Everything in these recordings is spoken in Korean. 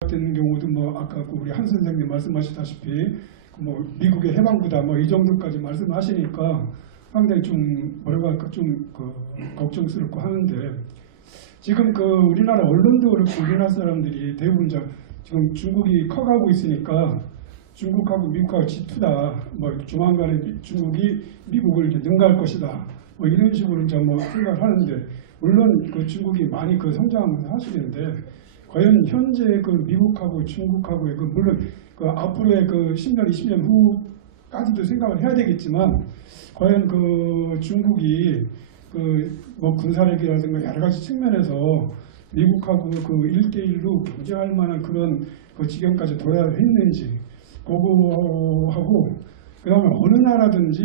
같은 경우도 뭐 아까 우리 한 선생님 말씀하셨다시피 뭐 미국의 해방부다 뭐 이 정도까지 말씀하시니까 상당히 좀 뭐라고 할까 좀 걱정스럽고 하는데, 지금 우리나라 언론도 그렇고 우리나라 사람들이 대부분 지금 중국이 커가고 있으니까 중국하고 미국하고 G2다, 뭐 조만간에 중국이 미국을 능가할 것이다, 뭐 이런 식으로 이제 뭐 생각을 하는데, 물론 중국이 많이 성장하는 사실인데, 과연 현재 미국하고 중국하고 물론 앞으로의 10년, 20년 후까지도 생각을 해야 되겠지만, 과연 중국이 뭐 군사력이라든가 여러 가지 측면에서 미국하고 1대1로 경쟁할 만한 그런 지경까지 도달했는지, 그거하고 그다음에 어느 나라든지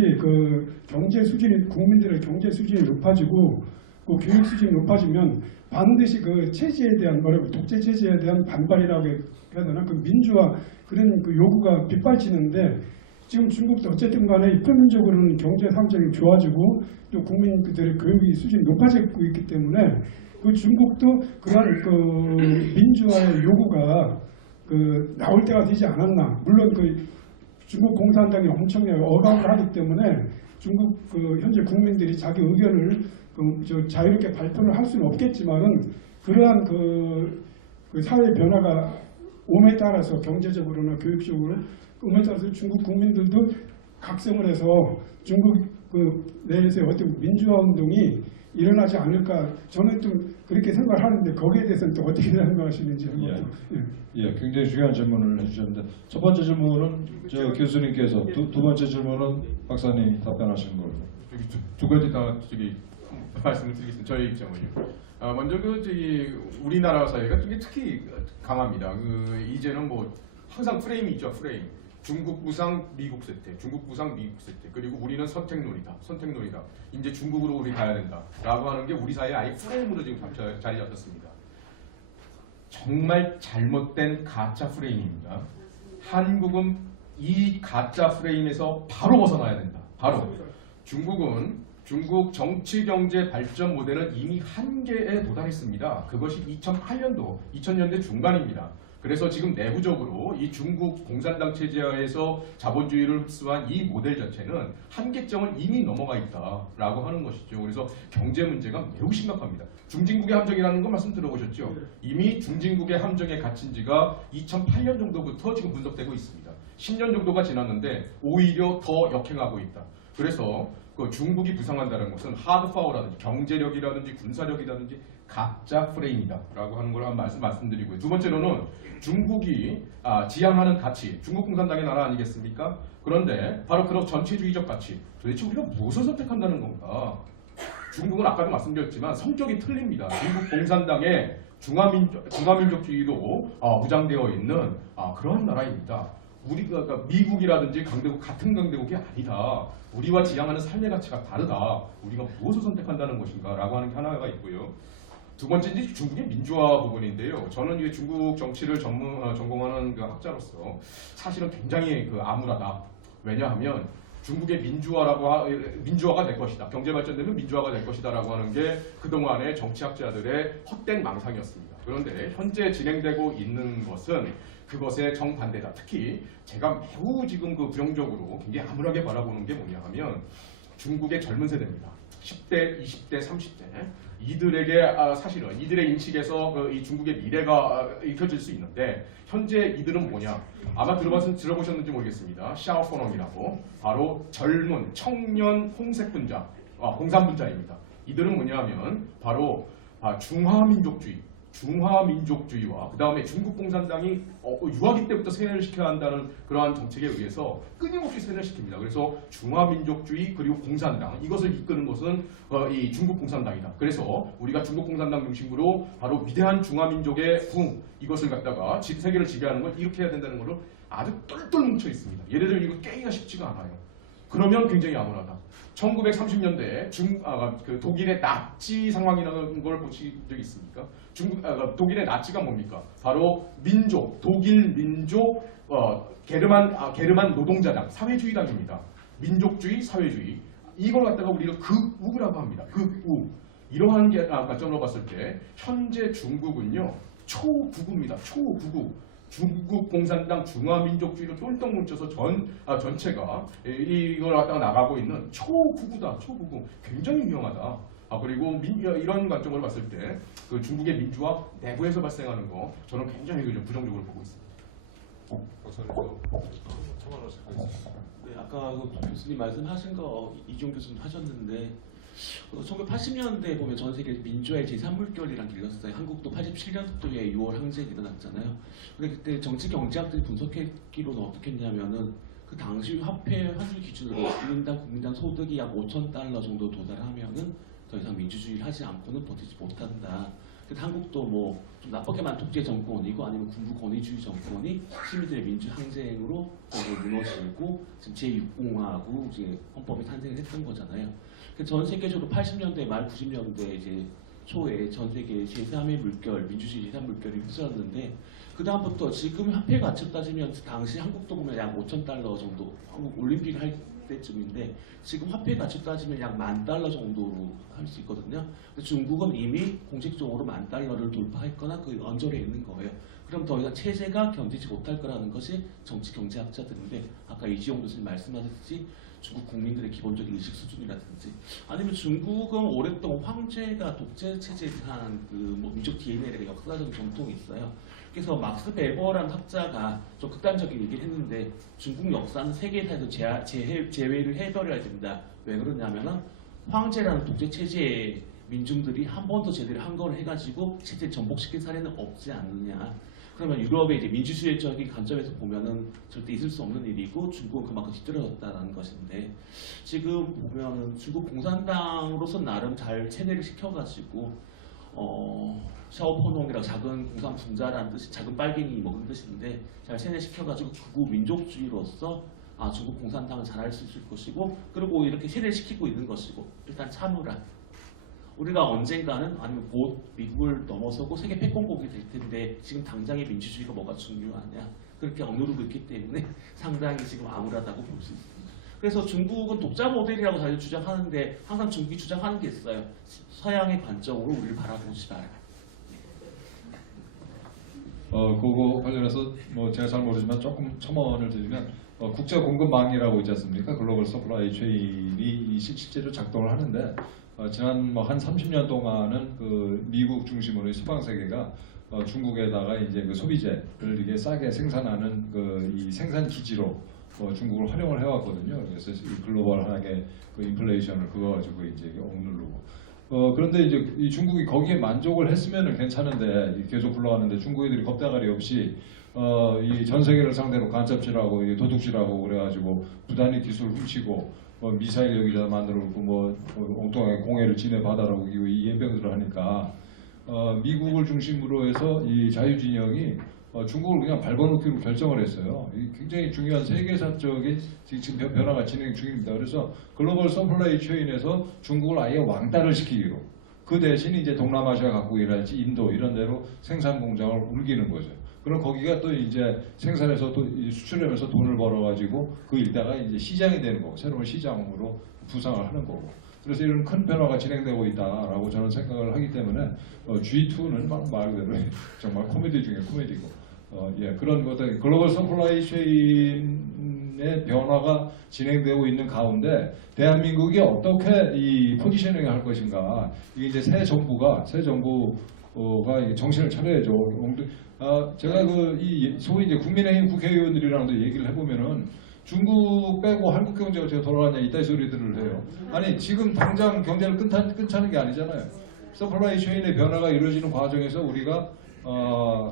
경제 수준이, 국민들의 경제 수준이 높아지고 교육 수준이 높아지면 반드시 체제에 대한 독재 체제에 대한 반발이라고 해야 되나, 민주화 그런 요구가 빗발치는데, 지금 중국도 어쨌든 간에 표면적으로는 경제 상황이 좋아지고 또 국민들의 교육이 수준이 높아지고 있기 때문에 중국도 그러한 민주화의 요구가 나올 때가 되지 않았나. 물론 중국 공산당이 엄청나게 억압을 하기 때문에 중국 현재 국민들이 자기 의견을 자유롭게 발표를 할 수는 없겠지만은, 그러한 사회 변화가 옴에 따라서 경제적으로나 교육적으로 옴에 따라서 중국 국민들도 각성을 해서 중국 내에서의 어떤 민주화 운동이 일어나지 않을까, 저는 좀 그렇게 생각을 하는데, 거기에 대해서는 또 어떻게 생각하시는지. 예, 굉장히 중요한 질문을 해주셨는데, 첫 번째 질문은 교수님께서, 두 번째 질문은 박사님 답변하신 걸로. 두 가지 다 말씀을 드리겠습니다. 저의 입장은요. 먼저 우리나라 사회가 특히 강합니다. 이제는 뭐 항상 프레임이 있죠. 프레임. 중국 부상 미국 세태, 중국 부상 미국 세태. 그리고 우리는 선택론이다. 이제 중국으로 우리 가야 된다라고 하는 게 우리 사회의 아예 프레임으로 지금 자리 잡혔습니다. 정말 잘못된 가짜 프레임입니다. 한국은 이 가짜 프레임에서 바로 벗어나야 된다. 바로. 중국 정치 경제 발전 모델은 이미 한계에 도달했습니다. 그것이 2008년도, 2000년대 중반입니다. 그래서 지금 내부적으로 이 중국 공산당 체제하에서 자본주의를 흡수한 이 모델 자체는 한계점을 이미 넘어가 있다라고 하는 것이죠. 그래서 경제 문제가 매우 심각합니다. 중진국의 함정이라는 거 말씀 들어보셨죠? 이미 중진국의 함정에 갇힌 지가 2008년 정도부터 지금 분석되고 있습니다. 10년 정도가 지났는데 오히려 더 역행하고 있다. 그래서 중국이 부상한다는 것은 하드파워라든지 경제력이라든지 군사력이라든지 가짜 프레임이다라고 하는 걸 말씀드리고요. 두 번째로는 중국이 지향하는 가치, 중국 공산당의 나라 아니겠습니까? 그런데 바로 그런 전체주의적 가치, 도대체 우리가 무엇을 선택한다는 건가? 중국은 아까도 말씀드렸지만 성격이 틀립니다. 중국 공산당의 중화민족주의로 무장되어 있는 그러한 나라입니다. 우리가 미국이라든지 강대국 같은 강대국이 아니다. 우리와 지향하는 삶의 가치가 다르다. 우리가 무엇을 선택한다는 것인가 라고 하는 게 하나가 있고요. 두 번째는 중국의 민주화 부분인데요. 저는 중국 정치를 전공하는 학자로서 사실은 굉장히 암울하다. 왜냐하면 중국의 민주화가 될 것이다. 경제 발전되면 민주화가 될 것이다라고 하는 게 그동안의 정치학자들의 헛된 망상이었습니다. 그런데 현재 진행되고 있는 것은 그것의 정반대다. 특히 제가 매우 지금 부정적으로 굉장히 암울하게 바라보는 게 뭐냐 하면 중국의 젊은 세대입니다. 10대, 20대, 30대. 이들에게 사실은 이들의 인식에서 이 중국의 미래가 읽혀질 수 있는데, 현재 이들은 뭐냐? 아마 들어보셨는지 모르겠습니다. 샤오포농이라고, 바로 젊은 청년 홍색 분자, 홍삼분자입니다. 이들은 뭐냐면 바로 중화민족주의와 그 다음에 중국 공산당이 유아기 때부터 세뇌를 시켜야 한다는 그러한 정책에 의해서 끊임없이 세뇌를 시킵니다. 그래서 중화민족주의 그리고 공산당, 이것을 이끄는 것은 이 중국 공산당이다. 그래서 우리가 중국 공산당 중심으로 바로 위대한 중화민족의 부흥, 이것을 갖다가 세계를 지배하는 걸 이렇게 해야 된다는 걸로 아주 똘똘 뭉쳐 있습니다. 얘네들 이거 깨기가 쉽지가 않아요. 그러면 굉장히 암울하다. 1930년대에 독일의 나치 상황이라는 걸 보신 적이 있습니까? 독일의 나치가 뭡니까? 바로 독일 민족 게르만 노동자당, 사회주의당입니다. 민족주의, 사회주의. 이걸 갖다가 우리가 극우라고 합니다. 극우. 이러한 관점으로 봤을 때 현재 중국은요, 초극우입니다. 초극우. 중국 공산당 중화민족주의를 똘똘 뭉쳐서 전체가 이걸 갖다가 나가고 있는 초극우다. 초극우. 굉장히 위험하다. 그리고 이런 관점으로 봤을 때 그 중국의 민주화 내부에서 발생하는 거 저는 굉장히 부정적으로 보고 있습니다. 네, 아까 그 교수님 말씀하신 거 이종 교수님 하셨는데 1980년대에 보면 전 세계 민주화의 제3물결이란 게 일었어요. 한국도 87년도에 6월 항쟁이 일어났잖아요. 근데 그때 정치 경제학들이 분석했기로는 어떻게 했냐면은 그 당시 화폐 환율 기준으로 1인당 국민당 소득이 약 5,000달러 정도 도달하면은 더 이상 민주주의를 하지 않고는 버티지 못한다. 근데 한국도 뭐 좀 나쁘게만 독재 정권이고 아니면 군부 권위주의 정권이 시민들의 민주 항쟁으로 무너지고 지금 제6공화국 이제 헌법이 탄생을 했던 거잖아요. 전 세계적으로 80년대 말 90년대 이제 초에 전 세계 제3의 물결, 민주주의 제3물결이 휩쓸었는데 그 다음부터 지금 화폐 가치로 따지면 당시 한국도 보면 약 5,000달러 정도, 한국 올림픽 할 때쯤인데 지금 화폐 가치로 따지면 약 10,000달러 정도로 할 수 있거든요. 근데 중국은 이미 공식적으로 10,000달러를 돌파했거나 그 언저리에 있는 거예요. 그럼 더 이상 체제가 견디지 못할 거라는 것이 정치 경제학자들인데 아까 이지용 교수님 말씀하셨듯이 중국 국민들의 기본적인 의식 수준이라든지 아니면 중국은 오랫동안 황제가 독재 체제에 대한 뭐 민족 DNA의 역사적인 전통이 있어요. 그래서 막스 베버라는 학자가 좀 극단적인 얘기를 했는데 중국 역사는 세계사에서 재회를 해버려야 된다. 왜 그러냐면은 황제라는 독재 체제의 민중들이 한 번도 제대로 항거를 해가지고 체제를 전복시킨 사례는 없지 않느냐. 그러면 유럽의 이제 민주주의적인 관점에서 보면은 절대 있을 수 없는 일이고 중국은 그만큼 뒤떨어졌다는 것인데 지금 보면은 중국 공산당으로서 나름 잘 체내를 시켜가지고 샤오포농이라고 작은 공산 분자라는 뜻이 작은 빨갱이 먹은 뜻인데 잘 세뇌시켜가지고 극우 민족주의로서 중국 공산당은 잘할 수 있을 것이고 그리고 이렇게 세뇌시키고 있는 것이고 일단 참으라. 우리가 언젠가는 아니면 곧 미국을 넘어서고 세계 패권국이 될 텐데 지금 당장의 민주주의가 뭐가 중요하냐 그렇게 억누르고 있기 때문에 상당히 지금 암울하다고 볼 수 있습니다. 그래서 중국은 독자 모델이라고 다들 주장하는데 항상 중국이 주장하는 게 있어요. 서양의 관점으로 우리를 바라보지 마라. 그거 관련해서 뭐 제가 잘 모르지만 조금 첨언을 드리면 국제 공급망이라고 있지 않습니까? 글로벌 서플라이 체인이 실제로 작동을 하는데 지난 뭐 한 30년 동안은 그 미국 중심으로 서방 세계가 중국에다가 이제 그 소비재를 이게 싸게 생산하는 그 이 생산 기지로 중국을 활용을 해왔거든요. 그래서 이 글로벌하게 그 인플레이션을 그거 가지고 이제 억누르고. 그런데 이제 이 중국이 거기에 만족을 했으면은 괜찮은데 계속 굴러가는데 중국 애들이 겁대가리 없이 이 전 세계를 상대로 간첩질하고 도둑질하고 그래가지고 부단히 기술 훔치고 미사일 여기다 만들어놓고 뭐 엉뚱하게 공해를 지네 바다라고 이 연병들을 하니까 미국을 중심으로 해서 이 자유진영이 중국을 그냥 밟아놓기로 결정을 했어요. 굉장히 중요한 세계사적인 지금 변화가 진행 중입니다. 그래서 글로벌 서플라이 체인에서 중국을 아예 왕따를 시키기로 그 대신 이제 동남아시아 각국이랄지 인도 이런 데로 생산 공장을 옮기는 거죠. 그럼 거기가 또 이제 생산해서 또 수출하면서 돈을 벌어가지고 그 일다가 이제 시장이 되는 거고 새로운 시장으로 부상을 하는 거고. 그래서 이런 큰 변화가 진행되고 있다라고 저는 생각을 하기 때문에 G2는 말 그대로 정말 코미디 중에 코미디고 그런 것들 글로벌 서플라이 체인의 변화가 진행되고 있는 가운데 대한민국이 어떻게 이 포지셔닝을 할 것인가 이게 이제 새 정부가 이게 정신을 차려야죠. 제가 이 소위 이제 국민의힘 국회의원들이랑도 얘기를 해보면은 중국 빼고 한국 경제가 어떻게 돌아가냐 이따위 소리들을 해요. 아니 지금 당장 경제를 끊자는 게 아니잖아요. 서플라이 체인의 변화가 이루어지는 과정에서 우리가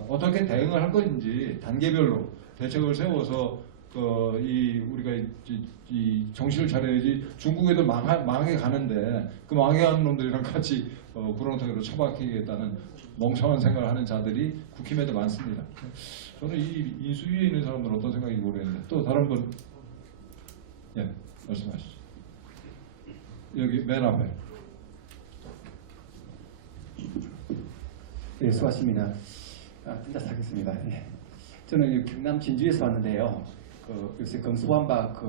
어떻게 대응을 할 것인지 단계별로 대책을 세워서 우리가 이 정신을 차려야지. 중국에도 망해 가는데 그 망해가는 놈들이랑 같이 구렁텅이로 처박히겠다는 멍청한 생각을 하는 자들이 국힘에도 많습니다. 저는 이 인수위에 있는 사람들은 어떤 생각인지 모르겠는데 또 다른 분 말씀하시죠. 여기 맨 앞에. 네, 수고하십니다. 뜻하겠습니다. 저는 경남 진주에서 왔는데요. 요새 금수완박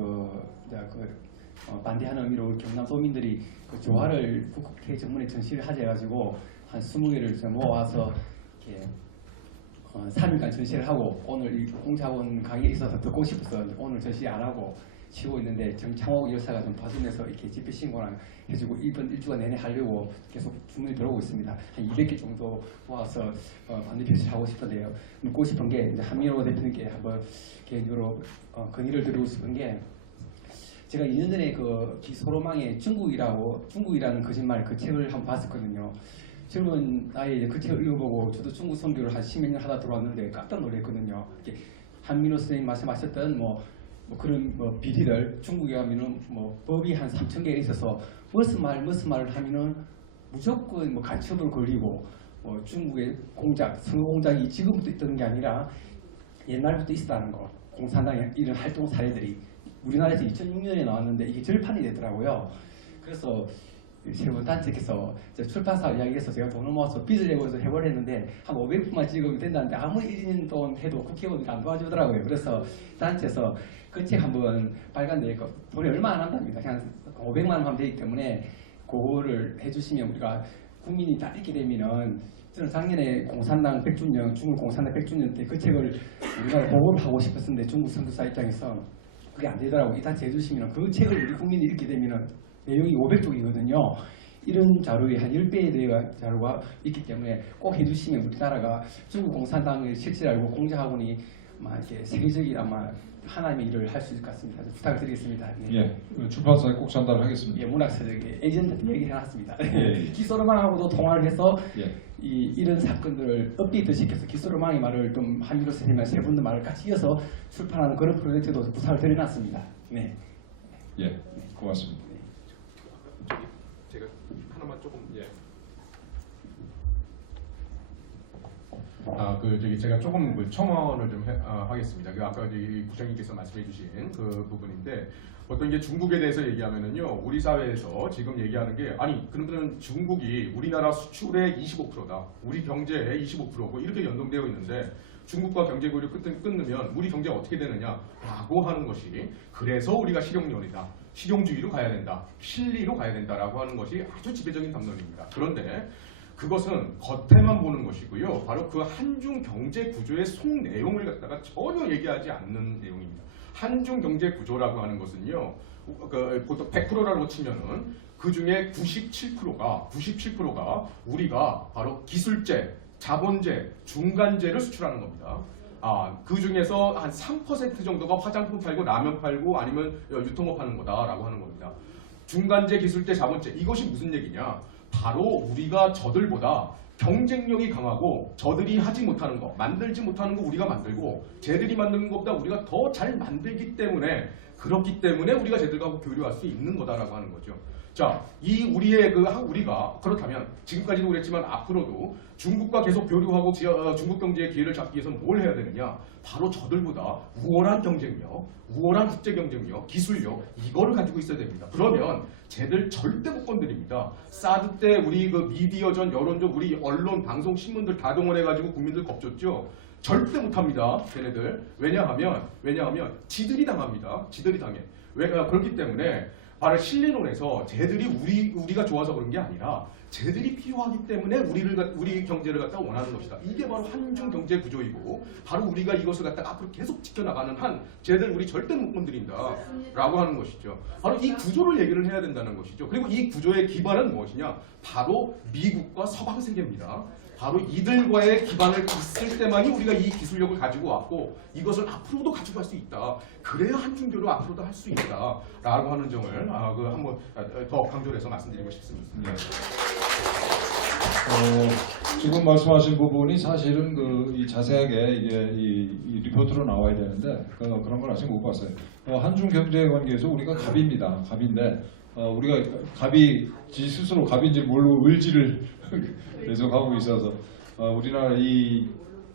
반대하는 의미로 경남 소민들이 조화를 국회 정문에 전시를 하자 해가지고 한 20개를 모아와서 이렇게 3일간 전시를 하고 오늘 이 공자원 강의에 있어서 듣고 싶어서 오늘 전시 안 하고 쉬고 있는데 정창옥 열사가 좀 봐주면서 이렇게 집회 신고랑 해주고 이번 일주간 내내 하려고 계속 주문이 들어오고 있습니다. 한 200개 정도 모아서 반대 표시하고 싶은데요. 묻고 싶은 게 이제 한민호 대표님께 한번 개인적으로 건의를 드리고 싶은 게 제가 2년 전에 그 기소로망의 중국이라는 거짓말 그 책을 한번 봤었거든요. 젊은 나이에 그 책을 읽어보고 저도 중국 선교를 한 10몇 년 하다 들어왔는데 깜짝 놀랐거든요. 이렇게 한민호 선생님 말씀하셨던 뭐 그런 비리들 중국에 가면은 법이 한 3,000개가 있어서 무슨 말을 하면은 무조건 간첩으로 걸리고 중국의 선거 공작이 지금부터 있던 게 아니라 옛날부터 있었다는 거. 공산당의 이런 활동 사례들이 우리나라에서 2006년에 나왔는데 이게 절판이 되더라고요. 그래서 세번 단체께서 출판사 이야기해서 제가 돈을 모아서 빚을 내고 해서 해버렸는데 한 500분만 찍으면 된다는데 아무리 1인 돈 해도 국회의원이 안 도와주더라고요. 그래서 단체에서 그 책 한번 발간될 거 돈이 얼마 안 한답니다. 그냥 500만 원 하면 되기 때문에 그거를 해주시면 우리가 국민이 다 읽게 되면은 저는 작년에 공산당 100주년 중국 공산당 100주년 때 그 책을 우리가 보고를 하고 싶었는데 중국 선교사 입장에서 그게 안 되더라고요. 이 단체 해주시면 그 책을 우리 국민이 읽게 되면은 내용이 500쪽이거든요. 이런 자료의 한 10배에 대한 자료가 있기 때문에 꼭 해주시면 우리나라가 중국 공산당의 실체를 알고 공자학원이 아마 이렇게 세계적인 아마 하나님의 일을 할 수 있을 것 같습니다. 부탁을 드리겠습니다. 네. 예, 출판사에 꼭 전달하겠습니다. 예, 문학서적에 에이전트한테 얘기를 해놨습니다. 예. 기소로망하고도 통화를 해서 예. 이런 사건들을 업데이트 시켜서 기소로망의 말을 좀 한민호 선생님과 세 분의 말을 같이 이어서 출판하는 그런 프로젝트도 부탁을 드려놨습니다. 네. 예, 고맙습니다. 제가 하나만 조금 제가 조금 첨언을 좀 하겠습니다. 아까 부장님께서 말씀해주신 그 부분인데 어떤 게 중국에 대해서 얘기하면은요, 우리 사회에서 지금 얘기하는 게 그러면 중국이 우리나라 수출의 25%다, 우리 경제의 25%고 이렇게 연동되어 있는데 중국과 경제 교류 끊으면 우리 경제가 어떻게 되느냐라고 하는 것이 그래서 우리가 실용론이다, 실용주의로 가야 된다, 실리로 가야 된다라고 하는 것이 아주 지배적인 담론입니다. 그런데 그것은 겉에만 보는 것이고요. 바로 그 한중 경제 구조의 속 내용을 갖다가 전혀 얘기하지 않는 내용입니다. 한중 경제 구조라고 하는 것은요, 보통 100%라고 치면은 그 중에 97%가 우리가 바로 기술재, 자본재, 중간재를 수출하는 겁니다. 그 중에서 한 3% 정도가 화장품 팔고 라면 팔고 아니면 유통업 하는 거다라고 하는 겁니다. 중간재, 기술재, 자본재, 이것이 무슨 얘기냐? 바로 우리가 저들보다 경쟁력이 강하고 저들이 하지 못하는 거, 만들지 못하는 거 우리가 만들고 쟤들이 만드는 것보다 우리가 더 잘 만들기 때문에 그렇기 때문에 우리가 쟤들과 교류할 수 있는 거다라고 하는 거죠. 자, 우리가 그렇다면 지금까지도 그랬지만 앞으로도 중국과 계속 교류하고 중국 경제의 기회를 잡기 위해서 뭘 해야 되느냐? 바로 저들보다 우월한 경쟁력, 우월한 국제 경쟁력, 기술력 이거를 가지고 있어야 됩니다. 그러면 쟤들 절대 못 건드립니다. 사드 때 우리 미디어전, 여론전, 우리 언론, 방송, 신문들 다 동원해가지고 국민들 겁줬죠. 절대 못합니다. 걔네들. 왜냐하면 지들이 당합니다. 지들이 당해. 그렇기 때문에 바로 실리론에서 쟤들이 우리가 좋아서 그런 게 아니라 쟤들이 필요하기 때문에 우리 경제를 갖다 원하는 것이다. 이게 바로 한중 경제 구조이고 바로 우리가 이것을 갖다가 앞으로 계속 지켜나가는 한 쟤들 우리 절대 못 건드린다라고 하는 것이죠. 바로 이 구조를 얘기를 해야 된다는 것이죠. 그리고 이 구조의 기반은 무엇이냐? 바로 미국과 서방 세계입니다. 바로 이들과의 기반을 있을 때만이 우리가 이 기술력을 가지고 왔고 이것을 앞으로도 가지고 갈 수 있다. 그래야 한중교류 앞으로도 할 수 있다라고 하는 점을 한번 더 강조를 해서 말씀드리고 싶습니다. 네. 지금 말씀하신 부분이 사실은 이 자세하게 이게 이 리포트로 나와야 되는데 그런 걸 아직 못 봤어요. 한중 경제 관계에서 우리가 갑입니다. 갑인데 우리가 갑이 지 스스로 갑인지 모르고 을지를 계속 하고 있어서 우리나라 이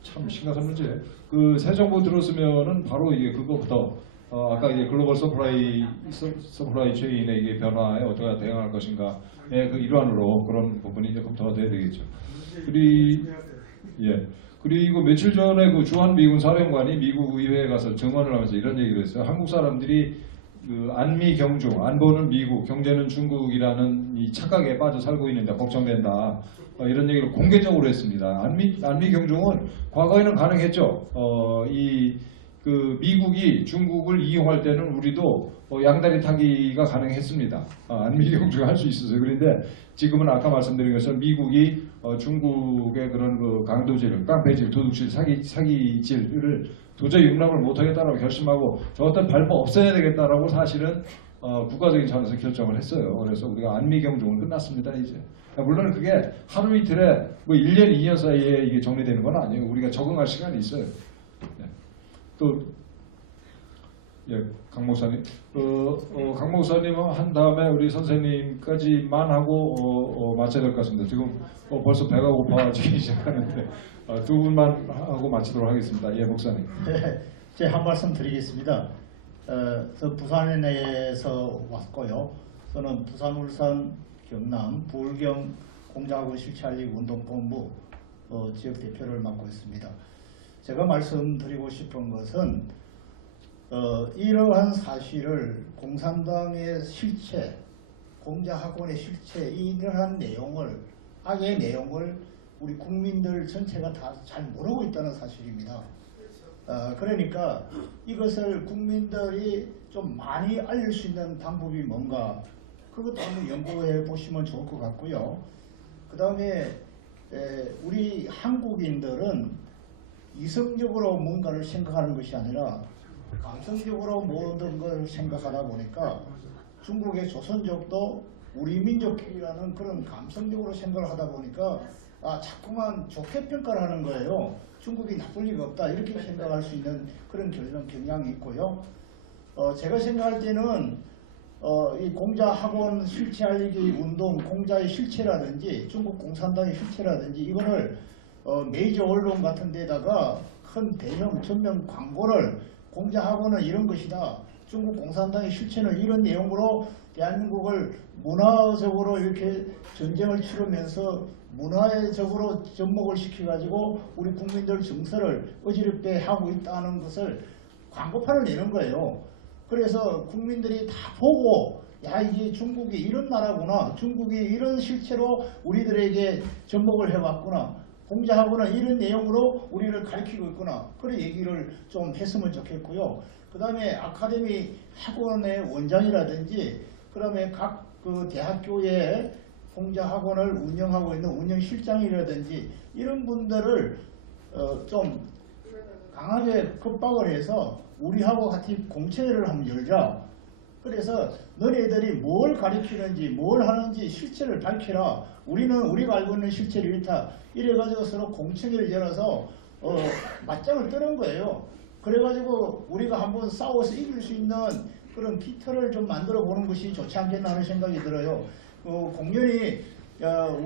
참 심각한 문제. 그 새 정부 들었으면은 바로 이게 그거부터 아까 이제 글로벌 서플라이 체인의 이게 변화에 어떻게 대응할 것인가의 그 일환으로 그런 부분이 이제 검토가 돼야 되겠죠. 그리고 며칠 전에 그 주한 미군 사령관이 미국 의회에 가서 증언을 하면서 이런 얘기를 했어요. 한국 사람들이 그 안미 경중, 안보는 미국, 경제는 중국이라는 이 착각에 빠져 살고 있는데 걱정된다. 이런 얘기를 공개적으로 했습니다. 안미 경중은 과거에는 가능했죠. 그 미국이 중국을 이용할 때는 우리도 양다리 타기가 가능했습니다. 안미 경중을 할 수 있었어요. 그런데 지금은 아까 말씀드린 것처럼 미국이 중국의 그런 그 강도질, 깡패질, 도둑질, 사기질을 도저히 용납을 못하겠다라고 결심하고 저 어떤 발법 없애야 되겠다라고 사실은 국가적인 차원에서 결정을 했어요. 그래서 우리가 안미 경중은 끝났습니다 이제. 물론 그게 하루 이틀에 뭐 1년, 2년 사이에 이게 정리되는 건 아니에요. 우리가 적응할 시간이 있어요. 네. 또 강 목사님, 강 목사님 한 다음에 우리 선생님까지만 하고 마쳐야 될 것 같습니다. 지금 벌써 배가 고파지기 시작하는데 두 분만 하고 마치도록 하겠습니다. 예, 목사님. 네, 제가 한 말씀 드리겠습니다. 저 부산에서 왔고요. 저는 부산, 울산, 경남, 부울경 공자학원 실체알리기 운동본부 지역 대표를 맡고 있습니다. 제가 말씀드리고 싶은 것은 이러한 사실을 공산당의 실체, 공자학원의 실체, 이러한 내용을, 악의 내용을 우리 국민들 전체가 다 잘 모르고 있다는 사실입니다. 그러니까 이것을 국민들이 좀 많이 알릴 수 있는 방법이 뭔가, 그것도 한번 연구해 보시면 좋을 것 같고요. 그 다음에 우리 한국인들은 이성적으로 뭔가를 생각하는 것이 아니라 감성적으로 모든 걸 생각하다 보니까 중국의 조선족도 우리 민족이라는 그런 감성적으로 생각을 하다 보니까 자꾸만 좋게 평가를 하는 거예요. 중국이 나쁠 리가 없다 이렇게 생각할 수 있는 그런 경향이 있고요. 제가 생각할 때는 이 공자학원 실체알리기 운동, 공자의 실체라든지 중국 공산당의 실체라든지 이거를 메이저 언론 같은 데다가 큰 대형 전면 광고를 공자학원은 이런 것이다, 중국 공산당의 실체는 이런 내용으로 대한민국을 문화적으로 이렇게 전쟁을 치르면서 문화적으로 접목을 시켜가지고 우리 국민들 정서를 어지럽게 하고 있다는 것을 광고판을 내는 거예요. 그래서 국민들이 다 보고 야, 이게 중국이 이런 나라구나, 중국이 이런 실체로 우리들에게 접목을 해왔구나, 공자학원은 이런 내용으로 우리를 가르치고 있구나, 그런 얘기를 좀 했으면 좋겠고요. 그 다음에 아카데미 학원의 원장이라든지 그 다음에 각 그 대학교에 공자학원을 운영하고 있는 운영실장이라든지 이런 분들을 좀 강하게 급박을 해서 우리하고 같이 공채를 한번 열자. 그래서 너네들이 뭘 가르치는지 뭘 하는지 실체를 밝히라. 우리는 우리가 알고 있는 실체를 이렇다. 이래가지고 서로 공청회를 열어서 맞짱을 뜨는 거예요. 그래가지고 우리가 한번 싸워서 이길 수 있는 그런 깃털을 좀 만들어 보는 것이 좋지 않겠나 하는 생각이 들어요. 공연히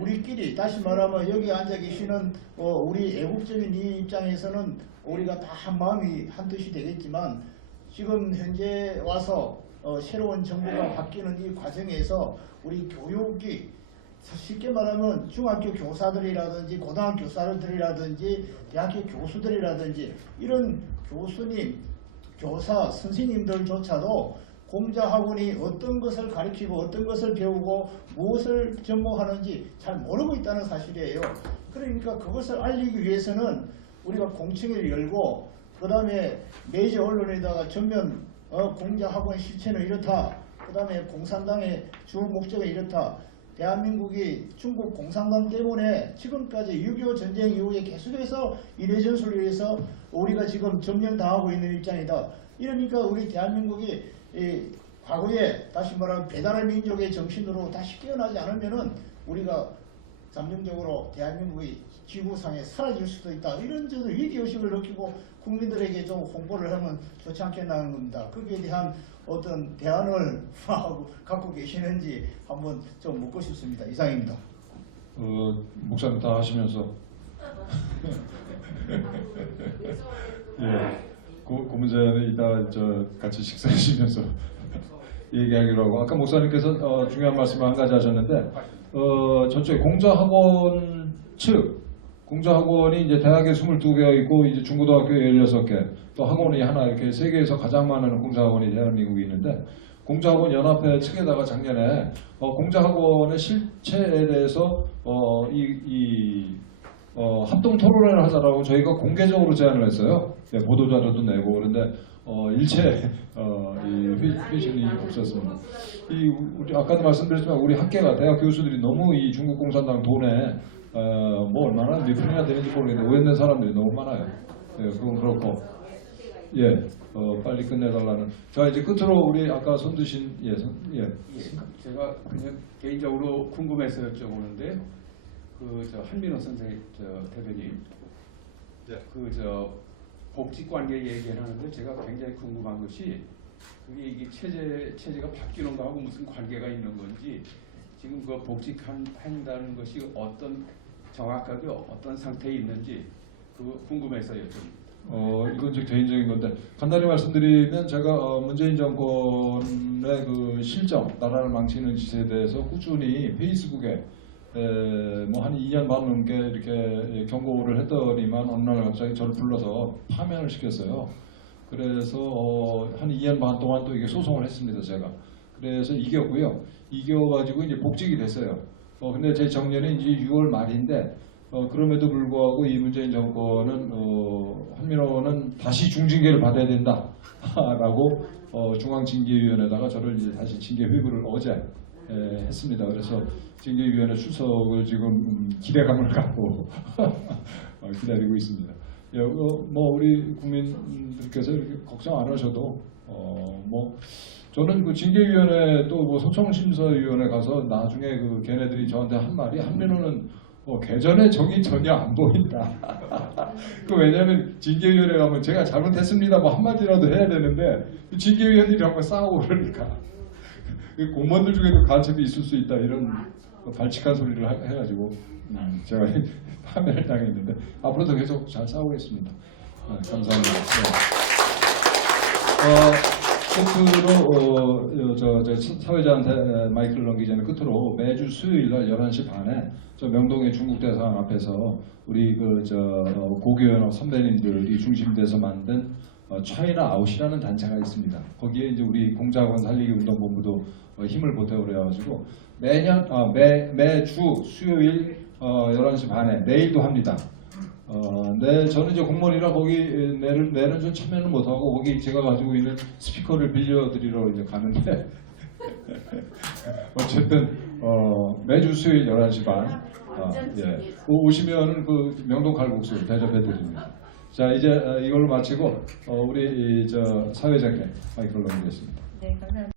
우리끼리, 다시 말하면 여기 앉아 계시는 우리 애국적인 이 입장에서는 우리가 다 한 마음이 한 뜻이 되겠지만 지금 현재 와서 새로운 정부가 바뀌는 이 과정에서 우리 교육이 쉽게 말하면 중학교 교사들이라든지 고등학교 교사들이라든지 대학교 교수들이라든지 이런 교수님, 교사, 선생님들조차도 공자학원이 어떤 것을 가르치고 어떤 것을 배우고 무엇을 접목하는지 잘 모르고 있다는 사실이에요. 그러니까 그것을 알리기 위해서는 우리가 공청회를 열고 그 다음에 메이저 언론에다가 전면 공자학원 실체는 이렇다. 그 다음에 공산당의 주 목적은 이렇다. 대한민국이 중국 공산당 때문에 지금까지 6.25 전쟁 이후에 계속해서 이례전술을 위해서 우리가 지금 점령당하고 있는 입장이다. 이러니까 우리 대한민국이 과거에 다시 말하면 배달의 민족의 정신으로 다시 깨어나지 않으면은 우리가 잠정적으로 대한민국이 지구상에 사라질 수도 있다. 이런 저는 위기의식을 느끼고 국민들에게 좀 홍보를 하면 좋지 않겠나는 겁니다. 거기에 대한 어떤 대안을 갖고 계시는지 한번 좀 묻고 싶습니다. 이상입니다. 목사님 다 하시면서 예, 그 문제는 이따 같이 식사하시면서 얘기하기로 하고, 아까 목사님께서 중요한 말씀을 한 가지 하셨는데 저쪽에 공자학원 측, 공자학원이 이제 대학에 22개가 있고 이제 중고등학교에 16개, 또 학원이 하나, 이렇게 세계에서 가장 많은 공자학원이 대한민국에 있는데 공자학원 연합회 측에다가 작년에 공자학원의 실체에 대해서 합동 토론회를 하자라고 저희가 공개적으로 제안을 했어요. 예, 보도자료도 내고 그런데 일체 회신이 없었습니다. 우리 아까도 말씀드렸지만 우리 학계가 대학 교수들이 너무 이 중국 공산당 돈에 뭐 얼마나 몇 푼이나 되는지 모르겠는데 오해된 사람들이 너무 많아요. 예, 그건 그렇고 빨리 끝내달라는. 자 이제 끝으로 우리 아까 손 드신 제가 그냥 개인적으로 궁금해서 여쭤보는데 한민호 선생 대변인 복지 관계 얘기를 하는데 제가 굉장히 궁금한 것이 그게 이게 체제가 바뀌는 거하고 무슨 관계가 있는 건지 지금 그 복직한다는 것이 정확하게 어떤 상태에 있는지 그거 궁금해서 여쭤봅니다. 이건 제 개인적인 건데 간단히 말씀드리면 제가 문재인 정권의 그 실정, 나라를 망치는 짓에 대해서 꾸준히 페이스북에 뭐 한 2년 반 넘게 이렇게 경고를 했더니만 어느 날 갑자기 저를 불러서 파면을 시켰어요. 그래서 한 2년 반 동안 또 이게 소송을 했습니다, 제가. 그래서 이겼고요. 이겨가지고 이제 복직이 됐어요. 근데 제 정년이 이제 6월 말인데 그럼에도 불구하고 이 문재인 정권은 한민호는 다시 중징계를 받아야 된다라고 중앙징계위원회에다가 저를 이제 다시 징계 회부를 어제 했습니다. 그래서 징계위원회 출석을 지금 기대감을 갖고 기다리고 있습니다. 뭐 우리 국민들께서 이렇게 걱정 안 하셔도 뭐 저는 그 징계위원회 또 뭐 소청심사위원회 가서 나중에 그 걔네들이 저한테 한 말이 한민호는 개전의 정이 전혀 안 보인다. 그 왜냐하면 징계위원회 가면 제가 잘못했습니다 뭐 한마디라도 해야 되는데 징계위원들이랑 싸우고 그러니까 공무원들 중에도 간첩이 있을 수 있다 이런 발칙한 소리를 해가지고 제가 파면을 당했는데 앞으로도 계속 잘 싸우겠습니다. 감사합니다. 끝으로 저 사회자한테 마이크를 넘기기 전에 끝으로 매주 수요일 날 11시 반에 저 명동의 중국대사관 앞에서 우리 고교연합 선배님들이 중심돼서 만든 차이나 아웃이라는 단체가 있습니다. 거기에 이제 우리 공자학원 살리기 운동본부도 힘을 보태고 그래가지고 매주 수요일 11시 반에 내일도 합니다. 저는 이제 공무원이라 거기 내는 좀 참여는 못하고 거기 제가 가지고 있는 스피커를 빌려드리러 이제 가는데 어쨌든 매주 수요일 11시 반 오시면은 그 명동 칼국수 대접해드립니다. 자 이제 이걸로 마치고 우리 사회자께 마이크를 넘기겠습니다. 네, 감사합니다.